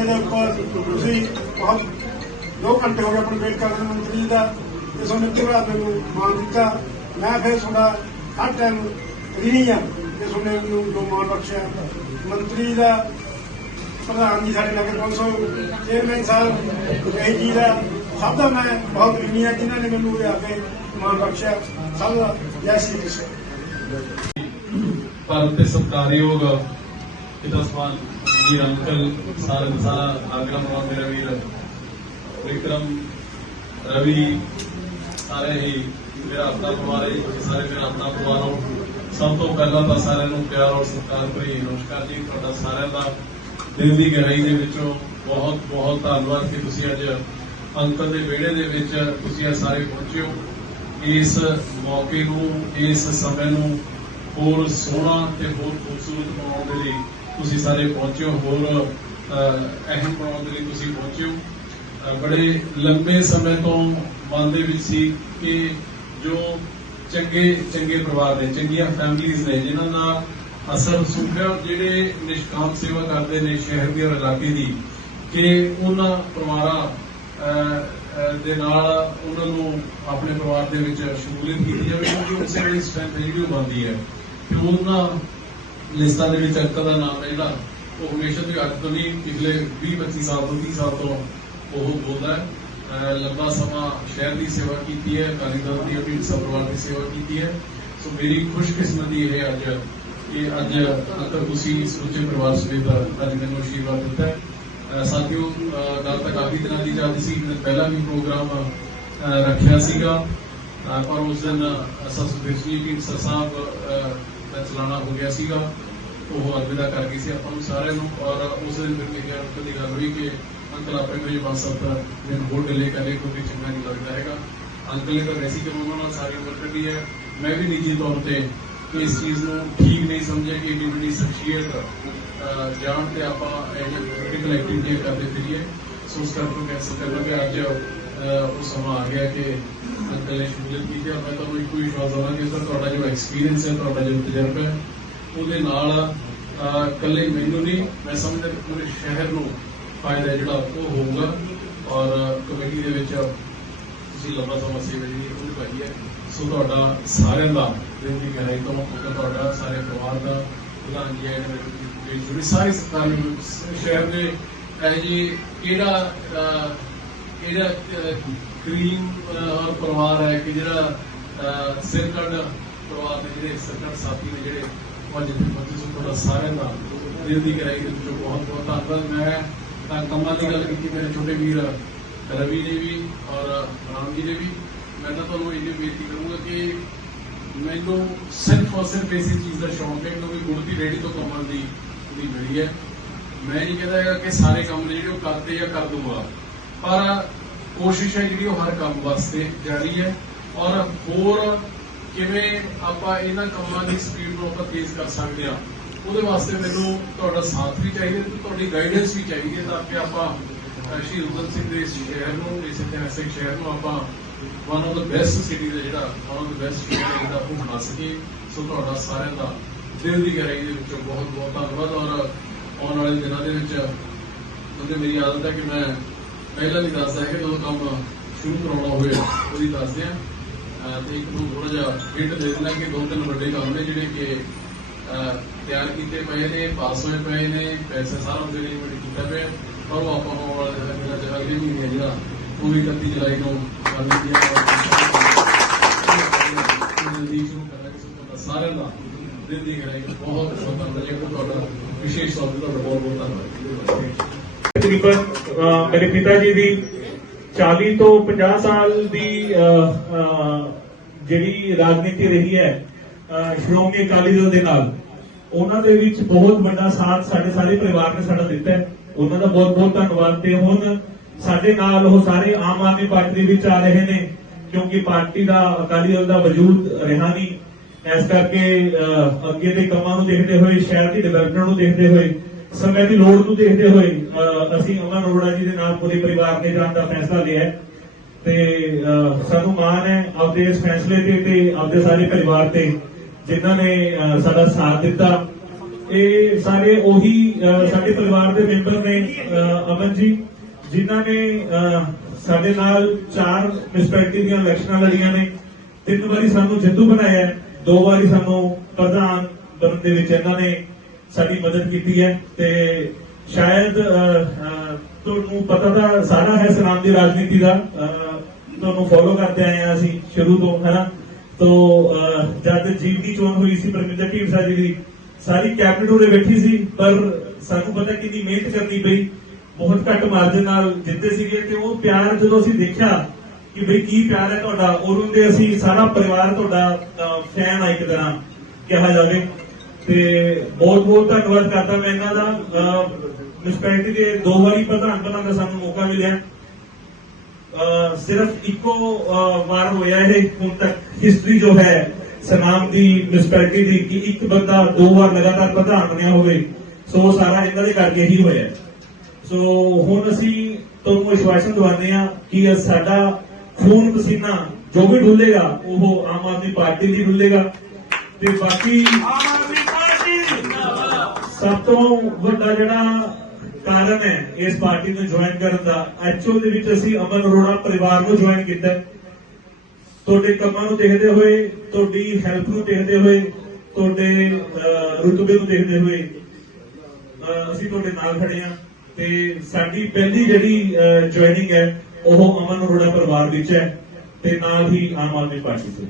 ਮਤੇ ਦੇ ਉੱਪਰ ਤੁਸੀਂ ਬਹੁਤ ਦੋ ਘੰਟੇ ਹੋ ਗਏ ਆਪਣੀ ਵੇਟ ਕਰਦੇ ਨੂੰ ਮੰਤਰੀ ਦਾ ਤੇ ਸੋਨੇ ਪੂਰਾ ਮੈਨੂੰ ਮਾਨ ਦਿੱਤਾ। ਮੈਂ ਫਿਰ ਤੁਹਾਡਾ ਹਰ ਟਾਈਮ ਰਿਣੀ ਆ ਤੇ ਸੋਨੇ ਨੂੰ ਜੋ ਮਾਨ ਬਖਸ਼ਿਆ। ਮੰਤਰੀ ਦਾ ਪ੍ਰਧਾਨ ਜੀ ਸਾਡੇ ਨਗਰ ਕੌਂਸਲ ਚੇਅਰਮੈਨ ਸਾਹਿਬ, ਇਹ ਜੀ ਦਾ ਸਭ ਦਾ ਮੈਂ ਬਹੁਤ ਰਿਣੀ ਆ, ਜਿਨ੍ਹਾਂ ਨੇ ਮੈਨੂੰ ਇਹ ਆ ਕੇ ਮਾਨ ਬਖਸ਼ਿਆ। ਸਭ ਦਾ ਜੈ ਸ਼੍ਰੀ ਕ੍ਰਿਸ਼ਨ। ਭਾਰਤ ਦੇ ਸਤਿਕਾਰਯੋਗ ਪਿਤਾ ਸਵਾਲ? ਵੀਰ ਅੰਕਲ, ਸਾਰੇ ਦਾ ਸਾਰਾ ਆਗਰਾ ਮਵਾ ਮੇਰਾ ਵੀਰ। ਵਿਕਰਮ, ਰਵੀ, ਸਾਰੇ ਹੀ ਮੇਰਾ ਆਪਣਾ ਪਰਿਵਾਰ ਹੈ ਤੁਸੀਂ ਸਾਰੇ ਮੇਰਾ ਆਪਣਾ ਪਰਿਵਾਰ ਹੋ। ਸਭ ਤੋਂ ਪਹਿਲਾਂ ਤਾਂ ਸਾਰਿਆਂ ਨੂੰ ਪਿਆਰ ਔਰ ਸਤਿਕਾਰ ਭਰੀ ਨਮਸਕਾਰ ਜੀ। ਤੁਹਾਡਾ ਸਾਰਿਆਂ ਦਾ ਦਿਲ ਦੀ ਗਹਿਰਾਈ ਦੇ ਵਿੱਚੋਂ ਬਹੁਤ ਬਹੁਤ ਧੰਨਵਾਦ ਕਿ ਤੁਸੀਂ ਅੱਜ ਅੰਕਲ ਦੇ ਵਿਹੜੇ ਦੇ ਵਿੱਚ ਤੁਸੀਂ ਇਹ ਸਾਰੇ ਪਹੁੰਚੇ ਹੋ। ਇਸ ਮੌਕੇ ਨੂੰ, ਇਸ ਸਮੇਂ ਨੂੰ ਹੋਰ ਸੋਹਣਾ ਤੇ ਹੋਰ ਖੂਬਸੂਰਤ ਬਣਾਉਣ ਦੇ ਲਈ ਤੁਸੀਂ ਸਾਰੇ ਪਹੁੰਚੇ ਹੋ, ਹੋਰ ਅਹਿਮ ਬਣਾਉਣ ਦੇ ਲਈ ਤੁਸੀਂ ਪਹੁੰਚੇ ਹੋ। ਬੜੇ ਲੰਬੇ ਸਮੇਂ ਤੋਂ ਮਨ ਦੇ ਵਿੱਚ ਸੀ ਕਿ ਜੋ ਚੰਗੇ ਚੰਗੇ ਪਰਿਵਾਰ ਨੇ, ਚੰਗੀਆਂ ਫੈਮਿਲੀਆਂ ਨੇ, ਜਿਨ੍ਹਾਂ ਦਾ ਅਸਰ ਸੁਖਿਆ, ਜਿਹੜੇ ਨਿਸ਼ਕਾਮ ਸੇਵਾ ਕਰਦੇ ਨੇ ਸ਼ਹਿਰ ਦੀ ਔਰ ਇਲਾਕੇ ਦੀ, ਕਿ ਉਹਨਾਂ ਪਰਿਵਾਰਾਂ ਦੇ ਨਾਲ ਉਹਨਾਂ ਨੂੰ ਆਪਣੇ ਪਰਿਵਾਰ ਦੇ ਵਿੱਚ ਸ਼ਮੂਲੀਅਤ ਕੀਤੀ ਜਾਵੇ, ਕਿਉਂਕਿ ਉਸੇ ਵੇਲੇ ਸਟਰੈਂਥ ਜਿਹੜੀ ਉਹ ਬਣਦੀ ਹੈ। ਤੇ ਉਹਨਾਂ ਲਿਸਟਾਂ ਦੇ ਵਿੱਚ ਅੰਕਲ ਦਾ ਨਾਮ ਹੈ ਉਹ ਹਮੇਸ਼ਾ ਤੋਂ ਅੱਜ ਤੋਂ ਨਹੀਂ, ਪਿਛਲੇ 20 25 ਸਾਲ ਤੋਂ 30 ਸਾਲ ਤੋਂ ਉਹ ਬੋਲਦਾ ਹੈ। ਲੰਬਾ ਸਮਾਂ ਸ਼ਹਿਰ ਦੀ ਸੇਵਾ ਕੀਤੀ ਹੈ, ਅਕਾਲੀ ਦਲ ਦੀ ਆਪਣੀ ਸਭਰਵਾਰ ਦੀ ਸੇਵਾ ਕੀਤੀ ਹੈ। ਸੋ ਮੇਰੀ ਖੁਸ਼ਕਿਸਮਤੀ ਇਹ ਅੱਜ। ਕਿ ਅੱਜ ਅੰਕਲ ਤੁਸੀਂ ਸਮੁੱਚੇ ਪਰਿਵਾਰ ਸਮੇਤ ਅੱਜ ਮੈਨੂੰ ਆਸ਼ੀਰਵਾਦ ਦਿੱਤਾ ਹੈ। ਸਾਥੀਓ ਗੱਲ ਤਾਂ ਕਾਫੀ ਦਿਨਾਂ ਦੀ ਚੱਲਦੀ ਸੀ। ਮੈਂ ਪਹਿਲਾਂ ਵੀ ਪ੍ਰੋਗਰਾਮ ਰੱਖਿਆ ਸੀਗਾ। ਪਰ ਉਸ ਦਿਨ ਅਸਾਂ ਸੁਖਬੀਰ ਸਿੰਘ ਜੀ ਸਰ ਸਾਹਿਬ ਦਾ ਚਲਾਣਾ ਹੋ ਗਿਆ ਸੀਗਾ, ਉਹ ਅਲਵਿਦਾ ਕਰ ਗਈ ਸੀ ਆਪਾਂ ਨੂੰ ਸਾਰਿਆਂ ਨੂੰ ਔਰ ਉਸ ਦਿਨ ਫਿਰ ਮੇਰੇ ਅੰਕਲ ਦੀ ਗੱਲ ਹੋਈ ਕਿ ਅੰਕਲ ਆਪਣੇ ਮੇਰੇ ਪੰਜ ਸੱਤ ਦਿਨ ਹੋਰ ਡਿਲੇ ਕਰੇ ਕਿਉਂਕਿ ਚੰਗਾ ਨਹੀਂ ਲੱਗਦਾ ਹੈਗਾ। ਅੰਕਲ ਨੇ ਤਾਂ ਵੈਸੀ ਕਿ ਉਹਨਾਂ ਨਾਲ ਸਾਰੀ ਉਮਰ ਕੱਢੀ ਹੈ। ਮੈਂ ਵੀ ਨਿੱਜੀ ਤੌਰ ਤੇ ਇਸ ਚੀਜ਼ ਨੂੰ ਠੀਕ ਨਹੀਂ ਸਮਝਿਆ ਕਿ ਏਡੀ ਵੱਡੀ ਸ਼ਖਸੀਅਤ ਜਾਣ ਤੇ ਆਪਾਂ ਇਹ ਪੋਲੀਟੀਕਲ ਐਕਟੀਵਿਟੀ ਕਰਦੇ ਫਿਰੀਏ। ਸੋ ਉਸ ਕਰਕੇ ਕੈਂਸਲ ਕਰ ਲਾਂਗੇ ਅੱਜ ਉਹ ਸਮਾਂ ਆ ਗਿਆ ਕਿ ਅੰਕਲ ਨੇ ਸ਼ਮੂਲੀਅਤ ਕੀਤੀ ਔਰ ਮੈਂ ਤੁਹਾਨੂੰ ਇੱਕੋ ਹੀ ਵਿਸ਼ਵਾਸ ਦਵਾਂ ਕਿ ਸਰ ਤੁਹਾਡਾ ਜੋ ਐਕਸਪੀਰੀਅੰਸ ਹੈ ਤੁਹਾਡਾ ਜੋ ਤਜਰਬਾ ਹੈ ਉਹਦੇ ਨਾਲ ਅਹ, ਇਕੱਲੇ ਮੈਨੂੰ ਨਹੀਂ ਮੈਂ ਸਮਝਦਾ ਪੂਰੇ ਸ਼ਹਿਰ ਨੂੰ ਫਾਇਦਾ ਜਿਹੜਾ ਉਹ ਹੋਊਗਾ ਔਰ ਕਮੇਟੀ ਦੇ ਵਿੱਚ ਤੁਸੀਂ ਲੰਬਾ ਸਮਾਂ ਸੇਵਾ ਜਿਹੜੀ ਉਹ ਨਿਭਾਈ ਹੈ। ਸੋ ਤੁਹਾਡਾ ਸਾਰਿਆਂ ਦਾ ਦਿਲ ਦੀ ਗਹਿਰਾਈ ਤੋਂ ਤੇ ਤੁਹਾਡਾ ਸਾਰੇ ਪਰਿਵਾਰ ਦਾ ਪ੍ਰਧਾਨ ਜੀ ਆਏ ਮੇਰੇ ਜੁੜੀ ਸਾਰੇ ਸਰਕਾਰੀ ਸ਼ਹਿਰ ਦੇ ਇਹ ਜੀ ਕਿਹੜਾ ਅਹ, ਕਰੀਮ ਔਰ ਪਰਿਵਾਰ ਹੈ ਕਿ ਜਿਹੜਾ ਸਿਰਕੰਡ ਪਰਿਵਾਰ ਦੇ ਜਿਹੜੇ ਸਿਰਕੰਡ ਸਾਥੀ ਨੇ ਜਿਹੜੇ ਉਹ ਅੱਜ ਇੱਥੇ ਪਹੁੰਚੇ ਸੋ ਤੁਹਾਡਾ ਸਾਰਿਆਂ ਦਾ ਦਿਲ ਦੀ ਗਹਿਰਾਈ ਦੇ ਵਿੱਚੋਂ ਬਹੁਤ ਬਹੁਤ ਧੰਨਵਾਦ। ਮੈਂ ਤਾਂ ਕੰਮਾਂ ਦੀ ਗੱਲ ਕੀਤੀ, ਮੇਰੇ ਛੋਟੇ ਵੀਰ ਰਵੀ ਨੇ ਵੀ ਔਰ ਰਾਮ ਜੀ ਨੇ ਵੀ। ਮੈਂ ਤਾਂ ਤੁਹਾਨੂੰ ਇਹ ਬੇਨਤੀ ਕਰੂੰਗਾ ਕਿ ਮੈਨੂੰ ਸਿਰਫ ਔਰ ਸਿਰਫ ਇਸੇ ਚੀਜ਼ ਦਾ ਸ਼ੌਂਕ ਹੈ, ਕਿਉਂਕਿ ਗੁੜ ਦੀ ਰੇੜੀ ਤੋਂ ਕਮਲ ਦੀ ਦੀ ਮਿਲੀ ਹੈ। ਮੈਂ ਨਹੀਂ ਕਹਿੰਦਾ ਹੈਗਾ ਕਿ ਸਾਰੇ ਕੰਮ ਨੇ ਜਿਹੜੇ ਉਹ ਕਰਦੇ ਜਾਂ ਕਰ ਦੂੰਗਾ। ਪਰ ਕੋਸ਼ਿਸ਼ ਹੈ ਜਿਹੜੀ ਉਹ ਹਰ ਕੰਮ ਵਾਸਤੇ ਜਾਰੀ ਹੈ। ਔਰ ਹੋਰ ਕਿਵੇਂ ਆਪਾਂ ਇਹਨਾਂ ਕੰਮਾਂ ਦੀ ਸਪੀਡ ਨੂੰ ਆਪਾਂ ਤੇਜ਼ ਕਰ ਸਕਦੇ ਹਾਂ ਉਹਦੇ ਵਾਸਤੇ ਮੈਨੂੰ ਤੁਹਾਡਾ ਸਾਥ ਵੀ ਚਾਹੀਦਾ ਤੇ ਤੁਹਾਡੀ ਗਾਈਡੈਂਸ ਵੀ ਚਾਹੀਦੀ ਹੈ ਤਾਂ ਕਿ ਆਪਾਂ ਅਹ, ਸ਼ਹੀਦ ਊਧਮ ਸਿੰਘ ਦੇ ਇਸ ਸ਼ਹਿਰ ਨੂੰ ਇਸ ਇਤਿਹਾਸਿਕ ਸ਼ਹਿਰ ਨੂੰ ਆਪਾਂ ਵਨ ਆਫ ਦਾ ਬੈਸਟ ਸਿਟੀ ਦਾ ਜਿਹੜਾ ਵਨ ਆਫ ਦਾ ਬੈਸਟ ਸ਼ਹਿਰ ਜਿਹੜਾ ਉਹ ਬਣਾ ਸਕੀਏ। ਸੋ ਤੁਹਾਡਾ ਸਾਰਿਆਂ ਦਾ ਦਿਲ ਦੀ ਗਹਿਰਾਈ ਦੇ ਵਿੱਚੋਂ ਬਹੁਤ ਬਹੁਤ ਧੰਨਵਾਦ। ਔਰ ਆਉਣ ਵਾਲੇ ਦਿਨਾਂ ਦੇ ਵਿੱਚ ਕਿਉਂਕਿ ਮੇਰੀ ਆਦਤ ਹੈ ਕਿ ਮੈਂ ਪਹਿਲਾਂ ਨਹੀਂ ਦੱਸਦਾ ਹੈ ਕਿ ਜਦੋਂ ਕੰਮ ਸ਼ੁਰੂ ਕਰਾਉਣਾ ਹੋਵੇ ਉਹਦੀ ਦੱਸਦੇ ਆ। ਤੇ ਇੱਕ ਨੂੰ ਥੋੜਾ ਜਿਹਾ ਹਿੰਟ ਦੇ ਦਿੰਦਾ ਕਿ ਦੋ ਤਿੰਨ ਵੱਡੇ ਕੰਮ ਨੇ ਜਿਹੜੇ ਕਿ ਤਿਆਰ ਕੀਤੇ ਪਏ ਨੇ, ਪਾਸ ਹੋਏ ਪਏ ਨੇ, ਪੈਸੇ ਸਾਰਾ ਉਹਦੇ ਲਈ ਮੈਂ ਕੀਤਾ ਪਿਆ। ਪਰ ਉਹ ਆਪਾਂ ਨੂੰ ਵਾਲਾ ਜਿਹੜਾ ਜਿਹੜਾ ਅਗਲੇ ਮਹੀਨੇ ਜਿਹੜਾ, ਉਹ ਵੀ 31 ਜੁਲਾਈ ਨੂੰ ਕਰ ਦਿੱਤੀ ਜਲਦੀ ਸ਼ੁਰੂ ਕਰਾਂਗੇ ਸੋ ਸਾਰਿਆਂ ਦਾ ਦਿਲ ਦੀ ਗਹਿਰਾਈ ਬਹੁਤ ਬਹੁਤ ਧੰਨਵਾਦ ਜੀ ਤੁਹਾਡਾ ਵਿਸ਼ੇਸ਼ ਤੌਰ ਤੇ ਤੁਹਾਡਾ ਬਹੁਤ ਬਹੁਤ ਧੰਨਵਾਦ। ਤਕਰੀਬਨ ਮੇਰੇ ਪਿਤਾ ਜੀ ਦੀ 40 ਤੋਂ 50 ਸਾਲ ਦੀ ਜਿਹੜੀ ਰਾਜਨੀਤੀ ਰਹੀ ਹੈ ਸ਼੍ਰੋਮਣੀ ਅਕਾਲੀ ਦਲ ਦੇ ਨਾਲ ਉਹਨਾਂ ਦੇ ਵਿੱਚ ਬਹੁਤ ਵੱਡਾ ਸਾਥ ਸਾਡੇ ਸਾਰੇ ਪਰਿਵਾਰ ਨੇ ਸਾਡਾ ਦਿੱਤਾ ਹੈ। ਉਹਨਾਂ ਦਾ ਬਹੁਤ ਬਹੁਤ ਧੰਨਵਾਦ ਤੇ ਹੁਣ ਸਾਡੇ ਨਾਲ ਉਹ ਸਾਰੇ ਆਮ ਆਦਮੀ ਪਾਰਟੀ ਵਿੱਚ ਆ ਰਹੇ ਨੇ ਕਿਉਂਕਿ ਪਾਰਟੀ ਦਾ ਅਕਾਲੀ ਦਲ ਦਾ ਵਜੂਦ ਰਿਹਾ ਨਹੀਂ। ਇਸ ਕਰਕੇ ਅਹ, ਅੱਗੇ ਦੇ ਕੰਮਾਂ ਨੂੰ ਦੇਖਦੇ ਹੋਏ ਸ਼ਹਿਰ ਦੀ ਡਿਵੈਲਪਮੈਂਟ ਨੂੰ ਦੇਖਦੇ ਹੋਏ ਸਮੇਂ ਦੀ ਲੋੜ ਨੂੰ ਦੇਖਦੇ ਹੋਏ ਅਸੀਂ ਅਮਨ ਅਰੋੜਾ ਜੀ ਦੇ ਨਾਲ ਪੂਰੇ ਪਰਿਵਾਰ ਨੇ ਜਾਣ ਦਾ ਫੈਸਲਾ ਲਿਆ ਤੇ ਸਾਨੂੰ ਮਾਣ ਹੈ ਆਪਦੇ ਇਸ ਫੈਸਲੇ ਤੇ ਤੇ ਆਪਦੇ ਸਾਰੇ ਪਰਿਵਾਰ ਤੇ, ਜਿਨ੍ਹਾਂ ਨੇ ਸਾਡਾ ਸਾਥ ਦਿੱਤਾ। ਇਹ ਸਾਰੇ ਉਹੀ ਸਾਡੇ ਪਰਿਵਾਰ ਦੇ ਮੈਂਬਰ ਨੇ ਅਮਨ ਜੀ, ਜਿਨ੍ਹਾਂ ਨੇ ਸਾਡੇ ਨਾਲ ਚਾਰ ਮਿਊਨਿਸਪੈਲਿਟੀ ਦੀਆਂ ਇਲੈਕਸ਼ਨਾਂ ਲੜੀਆਂ ਨੇ। ਤਿੰਨ ਵਾਰੀ ਸਾਨੂੰ ਜਿੱਤੂ ਬਣਾਇਆ ਦੋ ਵਾਰੀ ਸਾਨੂੰ ਪ੍ਰਧਾਨ ਬਣਨ ਦੇ ਵਿੱਚ ਇਹਨਾਂ ਨੇ ਸਾਡੀ ਮਦਦ ਕੀਤੀ ਹੈ। ਤੇ ਸ਼ਾਇਦ ਤੁਹਾਨੂੰ ਪਤਾ ਤਾਂ ਸਾਰਾ ਹੈ ਸਨਾਮ ਦੀ ਰਾਜਨੀਤੀ ਦਾ। ਤੁਹਾਨੂੰ ਫੋਲੋ ਕਰਦੇ ਆਏ ਹਾਂ ਅਸੀਂ ਸ਼ੁਰੂ ਤੋਂ ਹੈਨਾ ਤੋ ਜਦ ਜੀਤ ਦੀ ਚੋਣ ਹੋਈ ਸੀ ਪਰਮਿੰਦਰ ਢੀਂਡਸਾ ਜੀ ਦੀ, ਸਾਰੀ ਕੈਬਨਿਟ ਉਰੇ ਬੈਠੀ ਸੀ, ਪਰ ਸਾਨੂੰ ਪਤਾ ਕਿੰਨੀ ਮਿਹਨਤ ਕਰਨੀ ਪਈ। ਬਹੁਤ ਘੱਟ ਮਾਰਜਨ ਨਾਲ ਜਿੱਤੇ ਸੀਗੇ ਤੇ ਉਹ ਪਿਆਰ ਜਦੋਂ ਅਸੀਂ ਦੇਖਿਆ ਕਿ ਬਈ ਕੀ ਪਿਆਰ ਹੈ ਤੁਹਾਡਾ, ਉਦੋਂ ਦੇ ਅਸੀਂ ਸਾਰਾ ਪਰਿਵਾਰ ਤੁਹਾਡਾ ਫੈਨ ਆ ਇੱਕ ਤਰ੍ਹਾਂ, ਕਿਹਾ ਜਾਵੇ। ਤੇ ਬਹੁਤ ਬਹੁਤ ਧੰਨਵਾਦ ਕਰਦਾ ਮੈਂ ਇਹਨਾਂ ਦਾ। ਮਿਊਨਿਸਪੈਲਿਟੀ ਦੇ ਦੋ ਵਾਰੀ ਪ੍ਰਧਾਨ ਬਣਨ ਦਾ ਸਾਨੂੰ ਮੌਕਾ ਮਿਲਿਆ। ਸਿਰਫ ਇੱਕੋ ਵਾਰ ਹੋਇਆ ਇਹ ਹੁਣ ਤੱਕ ਹਿਸਟਰੀ ਜੋ ਹੈ ਸਨਾਮ ਦੀ ਮਿਊਨਿਸਪੈਲਿਟੀ ਦੀ ਕਿ ਇੱਕ ਬੰਦਾ ਦੋ ਵਾਰ ਲਗਾਤਾਰ ਪ੍ਰਧਾਨ ਬਣਿਆ ਹੋਵੇ ਸੋ ਸਾਰਾ ਇਹਨਾਂ ਦੇ ਕਰਕੇ ਹੀ ਹੋਇਆ। ਸੋ ਹੁਣ ਅਸੀਂ ਤੁਹਾਨੂੰ ਵਿਸ਼ਵਾਸਨ ਦਵਾਉਂਦੇ ਆ ਕਿ ਸਾਡਾ ਖੂਨ ਪਸੀਨਾ ਜੋ ਵੀ ਡੁੱਲੇਗਾ ਉਹ ਆਮ ਆਦਮੀ ਪਾਰਟੀ ਦੀ ਡੁੱਲੇਗਾ। ਤੇ ਬਾਕੀ ਸਭ ਤੋਂ ਵੱਡਾ ਜਿਹੜਾ ਕਾਰਨ ਹੈ ਇਸ ਪਾਰਟੀ ਨੂੰ ਜੁਆਇਨ ਕਰਨ ਦਾ। ਐਕਚੁਅਲ ਦੇ ਵਿੱਚ ਅਸੀਂ ਅਮਨ ਅਰੋੜਾ ਪਰਿਵਾਰ ਨੂੰ ਜੁਆਇਨ ਕੀਤਾ। ਤੁਹਾਡੇ ਕੰਮਾਂ ਨੂੰ ਦੇਖਦੇ ਹੋਏ, ਤੁਹਾਡੀ ਹੈਲਪ ਨੂੰ ਦੇਖਦੇ ਹੋਏ, ਤੁਹਾਡੇ ਰੁਤਬੇ ਨੂੰ ਦੇਖਦੇ ਹੋਏ ਅਸੀਂ ਤੁਹਾਡੇ ਨਾਲ ਖੜੇ ਹਾਂ ਤੇ ਸਾਡੀ ਪਹਿਲੀ ਜਿਹੜੀ ਜੁਆਇਨਿੰਗ ਹੈ, ਉਹ ਅਮਨ ਅਰੋੜਾ ਪਰਿਵਾਰ ਵਿੱਚ ਹੈ ਤੇ ਨਾਲ ਹੀ ਆਮ ਆਦਮੀ ਪਾਰਟੀ ਤੋਂ।